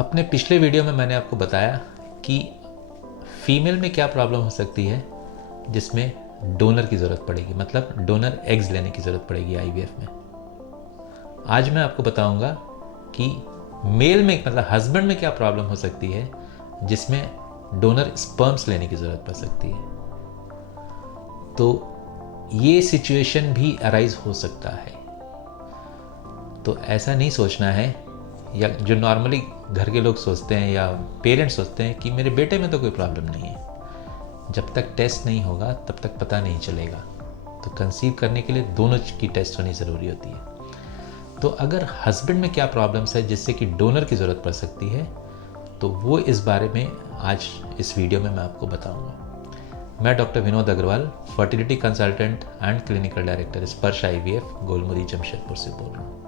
अपने पिछले वीडियो में मैंने आपको बताया कि फीमेल में क्या प्रॉब्लम हो सकती है जिसमें डोनर की ज़रूरत पड़ेगी, मतलब डोनर एग्स लेने की ज़रूरत पड़ेगी आईवीएफ में। आज मैं आपको बताऊंगा कि मेल में मतलब हस्बैंड में क्या प्रॉब्लम हो सकती है जिसमें डोनर स्पर्म्स लेने की ज़रूरत पड़ सकती है। तो ये सिचुएशन भी अराइज हो सकता है। तो ऐसा नहीं सोचना है, या जो नॉर्मली घर के लोग सोचते हैं या पेरेंट्स सोचते हैं कि मेरे बेटे में तो कोई प्रॉब्लम नहीं है। जब तक टेस्ट नहीं होगा तब तक पता नहीं चलेगा। तो कंसीव करने के लिए दोनों की टेस्ट होनी ज़रूरी होती है। तो अगर हस्बैंड में क्या प्रॉब्लम्स है जिससे कि डोनर की ज़रूरत पड़ सकती है, तो वो इस बारे में आज इस वीडियो में मैं आपको बताऊंगा। मैं doctor Vinod Agrawal, fertility consultant and clinical director Sparsh IVF, Golmuri, Jamshedpur से बोल रहा हूँ।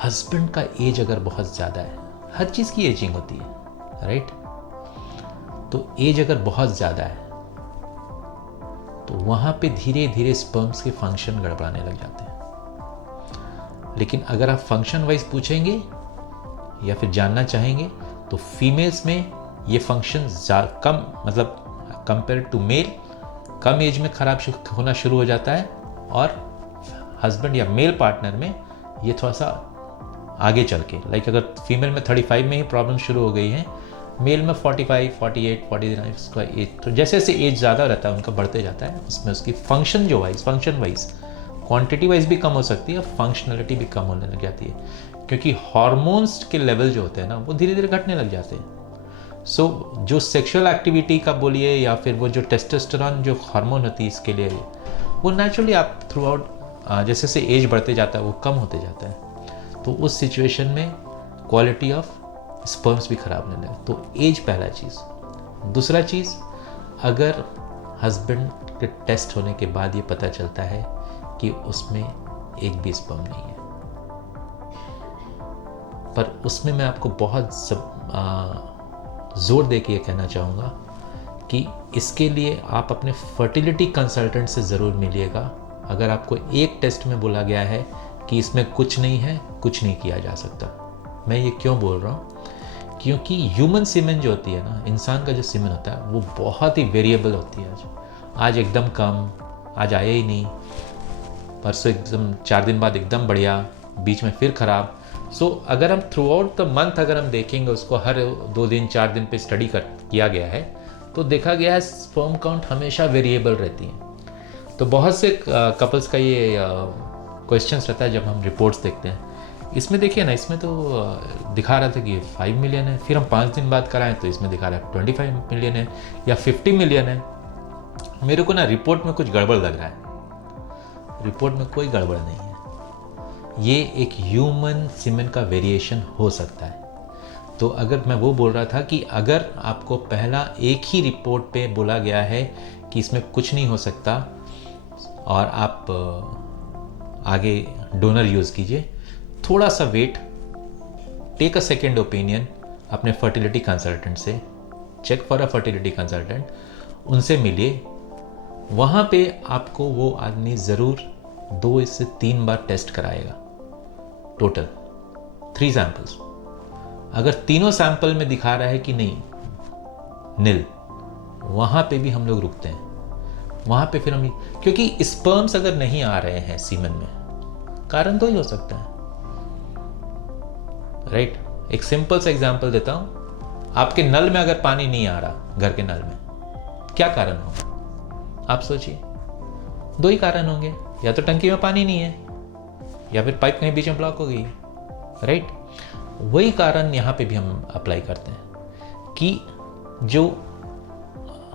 हस्बैंड का एज अगर बहुत ज़्यादा है, हर चीज़ की एजिंग होती है, राइट? तो एज अगर बहुत ज़्यादा है तो वहाँ पे धीरे धीरे स्पर्म्स के फंक्शन गड़बड़ाने लग जाते हैं। लेकिन अगर आप फंक्शन वाइज पूछेंगे या फिर जानना चाहेंगे तो फीमेल्स में ये फंक्शन कम, मतलब कंपेयर टू मेल, कम एज में खराब होना शुरू हो जाता है, और हस्बैंड या मेल पार्टनर में ये थोड़ा सा आगे चल के, लाइक अगर फीमेल में 35 में ही प्रॉब्लम शुरू हो गई है, मेल में 45, 48, 49 उसका एज, तो जैसे जैसे एज ज़्यादा रहता है उनका बढ़ते जाता है, उसमें उसकी फंक्शन वाइज क्वांटिटी वाइज भी कम हो सकती है और फंक्शनलिटी भी कम होने लग जाती है, क्योंकि हार्मोन्स के लेवल जो होते हैं ना वो धीरे धीरे घटने लग जाते हैं। सो जो सेक्सुअल एक्टिविटी का बोलिए या फिर वो जो टेस्टोस्टेरोन जो हार्मोन होती है इसके लिए, वो नेचुरली आप थ्रू आउट जैसे जैसे एज बढ़ते जाता है वो कम होते जाता है। तो उस सिचुएशन में क्वालिटी ऑफ स्पर्म्स भी खराब होने लगे। तो एज पहला चीज़। दूसरा चीज़, अगर हस्बैंड के टेस्ट होने के बाद ये पता चलता है कि उसमें एक भी स्पर्म नहीं है, पर उसमें मैं आपको बहुत ज़ोर दे के ये कहना चाहूँगा कि इसके लिए आप अपने फर्टिलिटी कंसल्टेंट से ज़रूर मिलिएगा। अगर आपको एक टेस्ट में बोला गया है कि इसमें कुछ नहीं है, कुछ नहीं किया जा सकता। मैं ये क्यों बोल रहा हूँ? क्योंकि ह्यूमन सीमेन जो होती है ना, इंसान का जो सीमेन होता है वो बहुत ही वेरिएबल होती है। आज एकदम कम, आज आया ही नहीं, परसों एकदम 4 दिन बाद एकदम बढ़िया, बीच में फिर ख़राब। सो अगर हम थ्रू आउट द मंथ अगर हम देखेंगे उसको, हर 2 दिन 4 दिन पे स्टडी किया गया है, तो देखा गया है स्पर्म काउंट हमेशा वेरिएबल रहती है। तो बहुत से कपल्स का ये क्वेश्चंस रहता है जब हम रिपोर्ट्स देखते हैं। इसमें देखिए ना, इसमें तो दिखा रहा था कि 5 मिलियन है, फिर हम 5 दिन बाद कराएं तो इसमें दिखा रहा है 25 मिलियन है या 50 मिलियन है। मेरे को ना रिपोर्ट में कुछ गड़बड़ लग रहा है। रिपोर्ट में कोई गड़बड़ नहीं है, ये एक ह्यूमन सीमेन का वेरिएशन हो सकता है। तो अगर मैं वो बोल रहा था कि अगर आपको पहला एक ही रिपोर्ट पे बोला गया है कि इसमें कुछ नहीं हो सकता और आप आगे डोनर यूज़ कीजिए, थोड़ा सा wait, take a second opinion अपने फर्टिलिटी कंसल्टेंट से, check for a fertility consultant, उनसे मिलिए। वहाँ पे आपको वो आदमी ज़रूर 2 से 3 बार टेस्ट कराएगा, टोटल 3 सैंपल्स। अगर तीनों सैंपल में दिखा रहा है कि नहीं, नील, वहाँ पे भी हम लोग रुकते हैं। वहाँ पे फिर हम, क्योंकि स्पर्म्स अगर नहीं आ रहे हैं सीमेन में, कारण तो ही हो सकता है, राइट? एक सिंपल सा एग्जांपल देता हूं। आपके नल में अगर पानी नहीं आ रहा, घर के नल में, क्या कारण होगा? आप सोचिए। 2 ही कारण होंगे, या तो टंकी में पानी नहीं है या फिर पाइप कहीं बीच में ब्लॉक हो गई है, राइट? वही कारण यहाँ पे भी हम अप्लाई करते हैं कि जो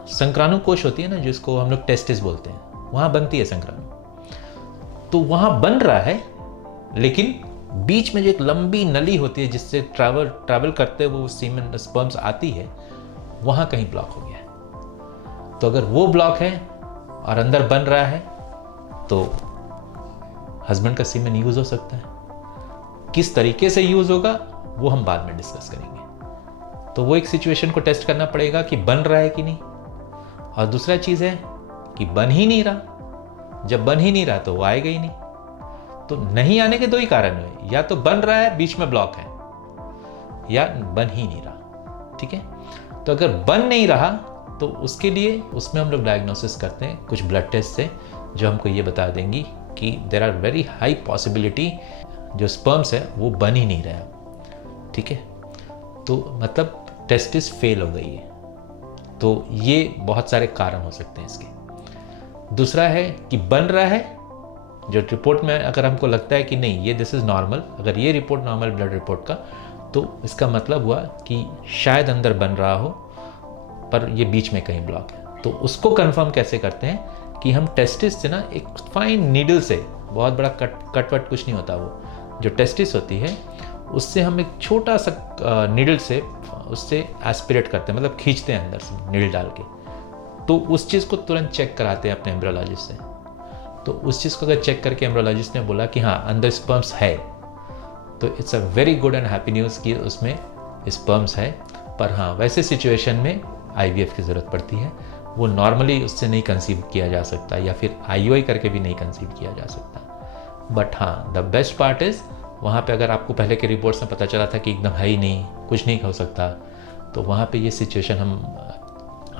संक्राणु कोश होती है ना, जिसको हम लोग टेस्टिस बोलते हैं, वहां बनती है संक्राणु, तो वहां बन रहा है, लेकिन बीच में जो एक लंबी नली होती है जिससे ट्रैवल करते हुए वो सीमेन स्पर्म्स आती है, वहां कहीं ब्लॉक हो गया है। तो अगर वो ब्लॉक है और अंदर बन रहा है तो हस्बैंड का सीमेन यूज हो सकता है। किस तरीके से यूज होगा वो हम बाद में डिस्कस करेंगे। तो वो एक सिचुएशन को टेस्ट करना पड़ेगा कि बन रहा है कि नहीं, और दूसरा चीज है कि बन ही नहीं रहा। जब बन ही नहीं रहा तो वो आएगा ही नहीं। तो नहीं आने के दो ही कारण हुए, या तो बन रहा है बीच में ब्लॉक है, या बन ही नहीं रहा। ठीक है, तो अगर बन नहीं रहा तो उसके लिए उसमें हम लोग डायग्नोसिस करते हैं कुछ ब्लड टेस्ट से, जो हमको ये बता देंगी कि there are very high possibility जो स्पर्म्स है वो बन ही नहीं रहा। ठीक है, तो मतलब टेस्टिस फेल हो गई है। तो ये बहुत सारे कारण हो सकते हैं इसके। दूसरा है कि बन रहा है, जो रिपोर्ट में अगर हमको लगता है कि नहीं ये दिस इज़ नॉर्मल, अगर ये रिपोर्ट नॉर्मल ब्लड रिपोर्ट का, तो इसका मतलब हुआ कि शायद अंदर बन रहा हो पर ये बीच में कहीं ब्लॉक है। तो उसको कंफर्म कैसे करते हैं कि हम टेस्टिस से ना एक फाइन नीडल से, बहुत बड़ा कट वट कुछ नहीं होता, वो जो टेस्टिस होती है उससे हम एक छोटा सा नीडल से उससे एस्पिरेट करते हैं, मतलब खींचते हैं अंदर से नीडल डाल के। तो उस चीज़ को तुरंत चेक कराते हैं अपने एम्ब्रियोलॉजिस्ट से। तो उस चीज़ को अगर चेक करके एम्ब्रियोलॉजिस्ट ने बोला कि हाँ अंदर स्पर्म्स है, तो it's a very good and happy news कि उसमें स्पर्म्स है। पर हाँ वैसे सिचुएशन में IVF की ज़रूरत पड़ती है। वो नॉर्मली उससे नहीं कंसीव किया जा सकता, या फिर IUI करके भी नहीं कंसीव किया जा सकता। बट हाँ द बेस्ट पार्ट इज़ वहाँ पे अगर आपको पहले के रिपोर्ट्स में पता चला था कि एकदम है ही नहीं, कुछ नहीं हो सकता, तो वहाँ पे ये सिचुएशन हम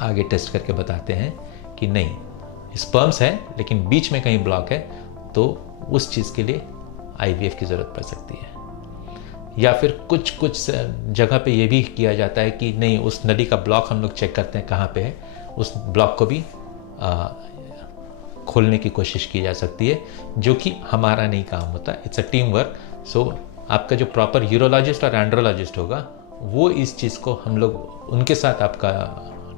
आगे टेस्ट करके बताते हैं कि नहीं स्पर्म्स है लेकिन बीच में कहीं ब्लॉक है, तो उस चीज़ के लिए IVF की ज़रूरत पड़ सकती है। या फिर कुछ जगह पे ये भी किया जाता है कि नहीं उस नली का ब्लॉक हम लोग चेक करते हैं कहाँ पे है, उस ब्लॉक को भी खोलने की कोशिश की जा सकती है, जो कि हमारा नहीं काम होता, इट्स अ टीम वर्क। सो आपका जो प्रॉपर यूरोलॉजिस्ट और एंड्रोलॉजिस्ट होगा वो इस चीज़ को हम लोग उनके साथ आपका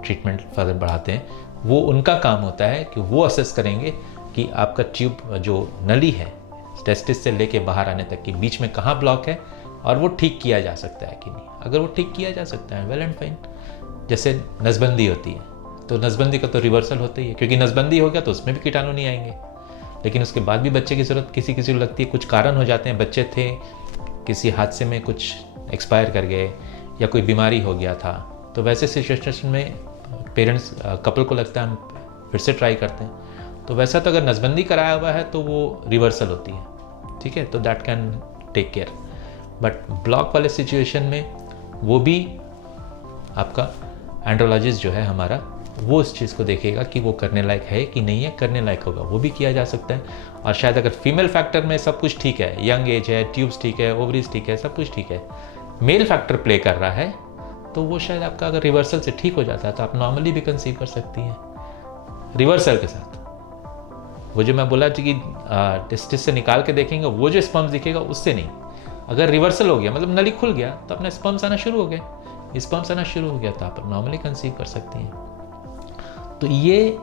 ट्रीटमेंट फर्दर बढ़ाते हैं। वो उनका काम होता है कि वो असेस करेंगे कि आपका ट्यूब जो नली है टेस्टिस से लेके बाहर आने तक के बीच में कहाँ ब्लॉक है, और वो ठीक किया जा सकता है कि नहीं। अगर वो ठीक किया जा सकता है वेल एंड फाइन। जैसे नसबंदी होती है, तो नसबंदी का तो रिवर्सल होता ही है, क्योंकि नसबंदी हो गया तो उसमें भी कीटाणु नहीं आएंगे, लेकिन उसके बाद भी बच्चे की ज़रूरत किसी किसी को लगती है। कुछ कारण हो जाते हैं, बच्चे थे किसी हादसे में कुछ एक्सपायर कर गए या कोई बीमारी हो गया था, तो वैसे सिचुएशन में पेरेंट्स कपल को लगता है हम फिर से ट्राई करते हैं। तो वैसा तो अगर नसबंदी कराया हुआ है तो वो रिवर्सल होती है, ठीक है, तो that can take care. But block वाले सिचुएशन में वो भी आपका एंड्रोलॉजिस्ट जो है हमारा, वो इस चीज़ को देखेगा कि वो करने लायक है कि नहीं है, करने लायक होगा वो भी किया जा सकता है। और शायद अगर फीमेल फैक्टर में सब कुछ ठीक है, यंग एज है, ट्यूब्स ठीक है, ओवरीज ठीक है, सब कुछ ठीक है, मेल फैक्टर प्ले कर रहा है, तो वो शायद आपका अगर रिवर्सल से ठीक हो जाता है तो आप नॉर्मली भी कंसीव कर सकती हैं रिवर्सल के साथ। वो जो मैं बोला कि टेस्टिस से निकाल के देखेंगे वो जो स्पर्म्स दिखेगा उससे नहीं, अगर रिवर्सल हो गया मतलब नली खुल गया तो अपने स्पर्म्स आना शुरू हो गए, स्पर्म्स आना शुरू हो गया तो आप नॉर्मली कंसीव कर सकती हैं। तो ये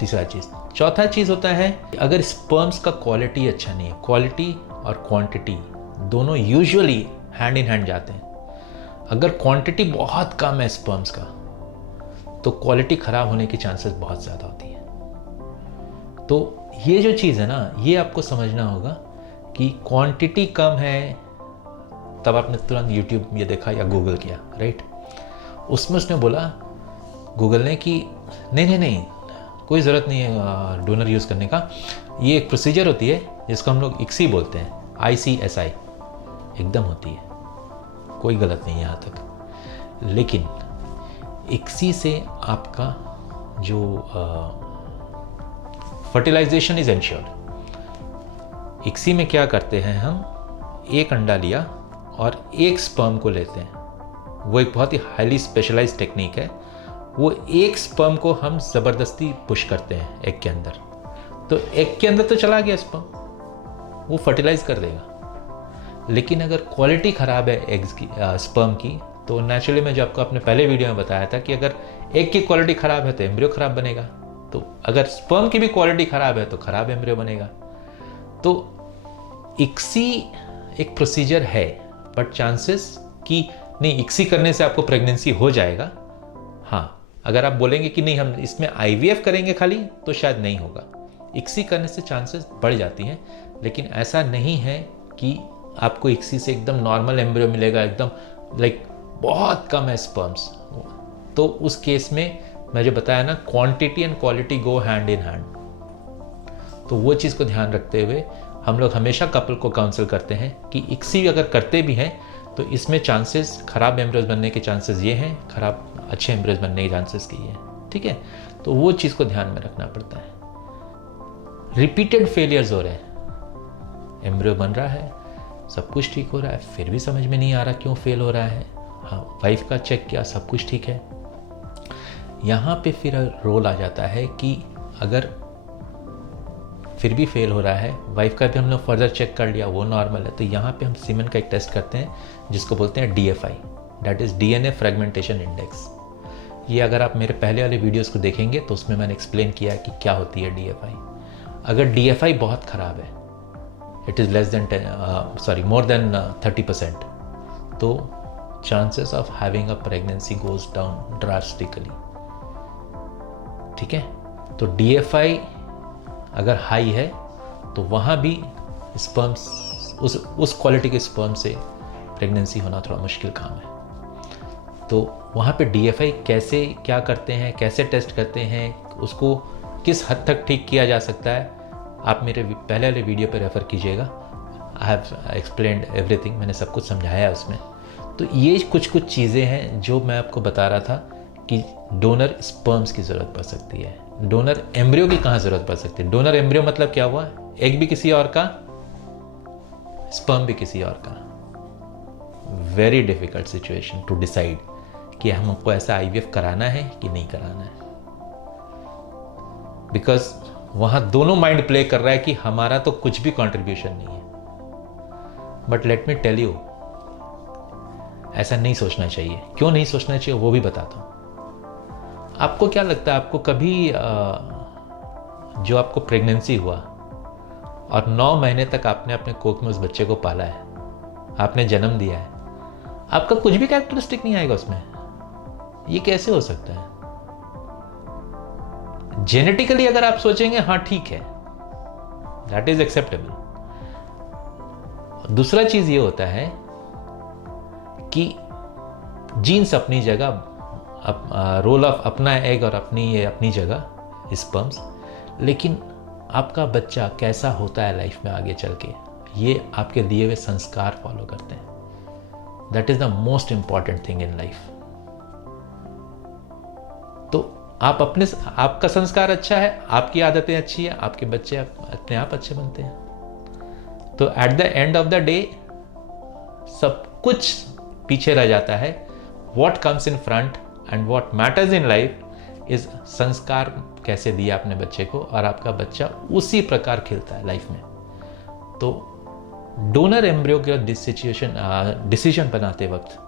तीसरा चीज़। चौथा चीज़ होता है अगर स्पर्म्स का क्वालिटी अच्छा नहीं है, क्वालिटी और क्वांटिटी दोनों यूजुअली हैंड इन हैंड जाते हैं। अगर क्वांटिटी बहुत कम है स्पर्म्स का तो क्वालिटी खराब होने की चांसेस बहुत ज़्यादा होती है। तो ये जो चीज़ है ना, ये आपको समझना होगा कि क्वांटिटी कम है, तब आपने तुरंत यूट्यूब ये देखा या गूगल किया, राइट। उसमें उसने बोला गूगल ने कि नहीं कोई ज़रूरत नहीं है डोनर यूज़ करने का, ये एक प्रोसीजर होती है जिसको हम लोग ICSI बोलते हैं, ICSI एकदम होती है, कोई गलत नहीं है यहाँ तक। लेकिन ICSI से आपका जो फर्टिलाइजेशन इज एंश्योर्ड। ICSI में क्या करते हैं, हम एक अंडा लिया और एक स्पर्म को लेते हैं, वो एक बहुत ही हाईली स्पेशलाइज्ड टेक्निक है। वो एक स्पर्म को हम ज़बरदस्ती पुश करते हैं एग के अंदर, तो एग के अंदर तो चला गया स्पर्म, वो फर्टिलाइज कर देगा। लेकिन अगर क्वालिटी ख़राब है एग्स की स्पर्म की, तो नेचुरली मैं जो आपको अपने पहले वीडियो में बताया था कि अगर एग की क्वालिटी ख़राब है तो एम्ब्रियो ख़राब बनेगा, तो अगर स्पर्म की भी क्वालिटी ख़राब है तो ख़राब एम्ब्रियो बनेगा। तो ICSI एक प्रोसीजर है, बट चांसेस कि नहीं ICSI करने से आपको प्रेगनेंसी हो जाएगा, हाँ अगर आप बोलेंगे कि नहीं हम इसमें IVF करेंगे खाली, तो शायद नहीं होगा। ICSI करने से चांसेस बढ़ जाती हैं, लेकिन ऐसा नहीं है कि आपको ICSI से एकदम नॉर्मल एम्ब्रियो मिलेगा, एकदम लाइक बहुत कम है स्पर्म्स। तो उस केस में मैं जो बताया ना, quantity and quality go hand in hand, तो वो चीज़ को ध्यान रखते हुए हम लोग हमेशा कपल को काउंसिल करते हैं कि इक्सी अगर करते भी हैं तो इसमें चांसेस, खराब एम्ब्रियोज बनने के चांसेस ये हैं, खराब अच्छे एम्ब्रियोज बनने के चांसेस की है। ठीक है, तो वो चीज़ को ध्यान में रखना पड़ता है। रिपीटेड फेलियर्स हो रहे हैं, एम्ब्रियो बन रहा है, सब कुछ ठीक हो रहा है, फिर भी समझ में नहीं आ रहा क्यों फेल हो रहा है। हाँ, वाइफ का चेक किया, सब कुछ ठीक है। यहाँ पे फिर रोल आ जाता है कि अगर फिर भी फेल हो रहा है, वाइफ का भी हम लोग फर्दर चेक कर लिया, वो नॉर्मल है, तो यहाँ पे हम सीमेन का एक टेस्ट करते हैं जिसको बोलते हैं DFI, that is DNA fragmentation index. ये अगर आप मेरे पहले वाले वीडियोस को देखेंगे तो उसमें मैंने एक्सप्लेन किया कि क्या होती है DFI। अगर DFI बहुत ख़राब है, it is less than more than 30%, तो chances of having a pregnancy goes down drastically. ठीक है, तो DFI अगर हाई है तो वहाँ भी स्पर्म्स, उस क्वालिटी के स्पर्म से प्रेगनेंसी होना थोड़ा मुश्किल काम है। तो वहाँ पे DFI कैसे, क्या करते हैं, कैसे टेस्ट करते हैं, उसको किस हद तक ठीक किया जा सकता है, आप मेरे पहले वाले वीडियो पे रेफ़र कीजिएगा। आई हैव एक्सप्लेन्ड एवरीथिंग, मैंने सब कुछ समझाया है उसमें। तो ये कुछ चीज़ें हैं जो मैं आपको बता रहा था कि डोनर स्पर्म्स की ज़रूरत पड़ सकती है, डोनर एम्ब्रियो की कहाँ ज़रूरत पड़ सकती है। डोनर एम्ब्रियो मतलब क्या हुआ, एग भी किसी और का, स्पर्म भी किसी और का। Very difficult situation to decide कि हमको ऐसा IVF कराना है कि नहीं कराना है, बिकॉज वहाँ दोनों माइंड प्ले कर रहा है कि हमारा तो कुछ भी कंट्रीब्यूशन नहीं है। But let me tell you, ऐसा नहीं सोचना चाहिए। क्यों नहीं सोचना चाहिए वो भी बताता हूँ। आपको क्या लगता है, आपको कभी जो आपको प्रेगनेंसी हुआ और 9 महीने तक आपने अपने कोख में उस बच्चे को पाला है, आपने जन्म दिया है, आपका कुछ भी कैरेक्टरिस्टिक नहीं आएगा उसमें? ये कैसे हो सकता है? जेनेटिकली अगर आप सोचेंगे हाँ ठीक है, दैट इज एक्सेप्टेबल। दूसरा चीज ये होता है कि जीन्स अपनी जगह, रोल ऑफ अपना एग और अपनी जगह स्पर्म्स, लेकिन आपका बच्चा कैसा होता है लाइफ में आगे चल के, ये आपके दिए हुए संस्कार फॉलो करते हैं। That is the most important thing in life. तो आपका संस्कार अच्छा है, आपकी आदतें अच्छी है, आपके बच्चे अपने आप अच्छे बनते हैं। तो at the end of the day सब कुछ पीछे रह जाता है। What comes in front end what matters in life is संस्कार कैसे दिया अपने बच्चे को, और आपका बच्चा उसी प्रकार खिलता है लाइफ में। तो डोनर एम्ब्रियो का डिसीजन बनाते वक्त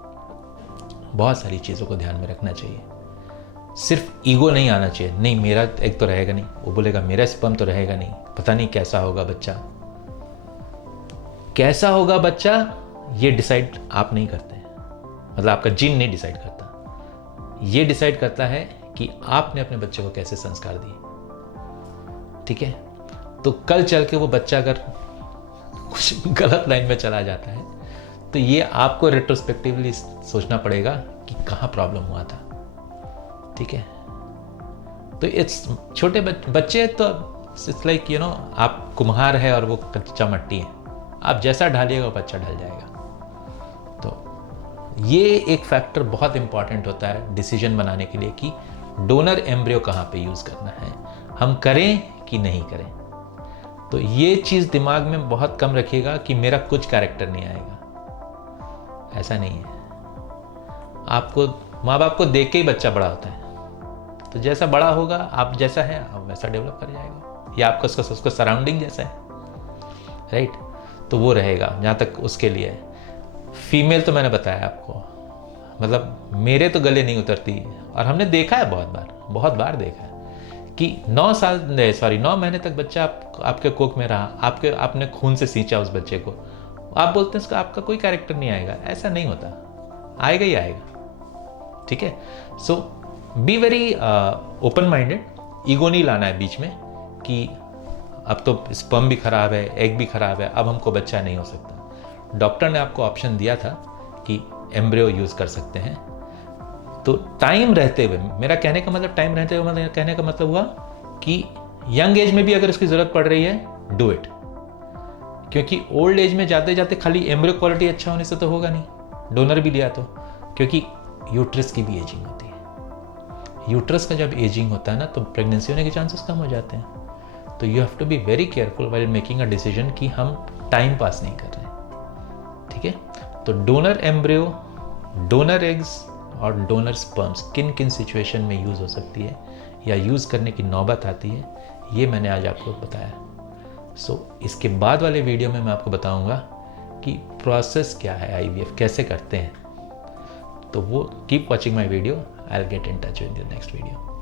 बहुत सारी चीज़ों को ध्यान में रखना चाहिए। सिर्फ ईगो नहीं आना चाहिए, नहीं मेरा एग तो रहेगा नहीं, वो बोलेगा मेरा स्पर्म तो रहेगा नहीं, पता नहीं कैसा होगा बच्चा। कैसा होगा बच्चा ये डिसाइड आप नहीं करते, मतलब आपका जीन नहीं डिसाइड करता। ये डिसाइड करता है कि आपने अपने बच्चे को कैसे संस्कार दिए। ठीक है, तो कल चल के वो बच्चा अगर कुछ गलत लाइन में चला जाता है तो ये आपको रेट्रोस्पेक्टिवली सोचना पड़ेगा कि कहाँ प्रॉब्लम हुआ था। ठीक है, तो इट्स छोटे बच्चे तो इट्स लाइक आप कुम्हार है और वो कच्चा मट्टी है, आप जैसा ढालिएगा वो बच्चा ढल जाएगा। तो ये एक फैक्टर बहुत इंपॉर्टेंट होता है डिसीजन बनाने के लिए कि डोनर एम्ब्रियो कहाँ पे यूज़ करना है, हम करें कि नहीं करें। तो ये चीज़ दिमाग में बहुत कम रखिएगा कि मेरा कुछ कैरेक्टर नहीं आएगा, ऐसा नहीं है। आपको माँ बाप को देख के ही बच्चा बड़ा होता है, तो जैसा बड़ा होगा आप जैसा है आप वैसा डेवलप कर जाएगा, या आपका उसका सराउंडिंग जैसा है, राइट। तो वो रहेगा जहाँ तक उसके लिए है। फीमेल तो मैंने बताया आपको, मतलब मेरे तो गले नहीं उतरती, और हमने देखा है बहुत बार देखा है कि 9 महीने तक बच्चा आपके कोख में रहा, आपने खून से सींचा उस बच्चे को, आप बोलते हैं उसका आपका कोई कैरेक्टर नहीं आएगा। ऐसा नहीं होता, आएगा ही आएगा। ठीक है, so be very open minded. Ego नहीं लाना है बीच में कि अब तो स्पर्म भी खराब है, एग भी खराब है, अब हमको बच्चा नहीं हो सकता। डॉक्टर ने आपको ऑप्शन दिया था कि एम्ब्रियो यूज़ कर सकते हैं, तो टाइम रहते हुए, मेरा कहने का मतलब टाइम रहते हुए, मतलब कहने का मतलब हुआ कि यंग एज में भी अगर उसकी ज़रूरत पड़ रही है, डू इट। क्योंकि ओल्ड एज में जाते जाते खाली एम्ब्रियो क्वालिटी अच्छा होने से तो होगा नहीं, डोनर भी लिया तो, क्योंकि यूट्रस की भी एजिंग होती है। यूट्रस का जब एजिंग होता है ना तो प्रेगनेंसी होने के चांसेस कम हो जाते हैं। तो you have to be very careful while making a decision कि हम टाइम पास नहीं कर रहे हैं, ठीक है। तो डोनर एम्ब्रियो, डोनर एग्स और डोनर स्पर्म्स किन किन सिचुएशन में यूज़ हो सकती है या यूज़ करने की नौबत आती है, ये मैंने आज आपको बताया। इसके बाद वाले वीडियो में मैं आपको बताऊंगा कि प्रोसेस क्या है, IVF कैसे करते हैं। तो वो keep watching my video, I will get in touch with your next video.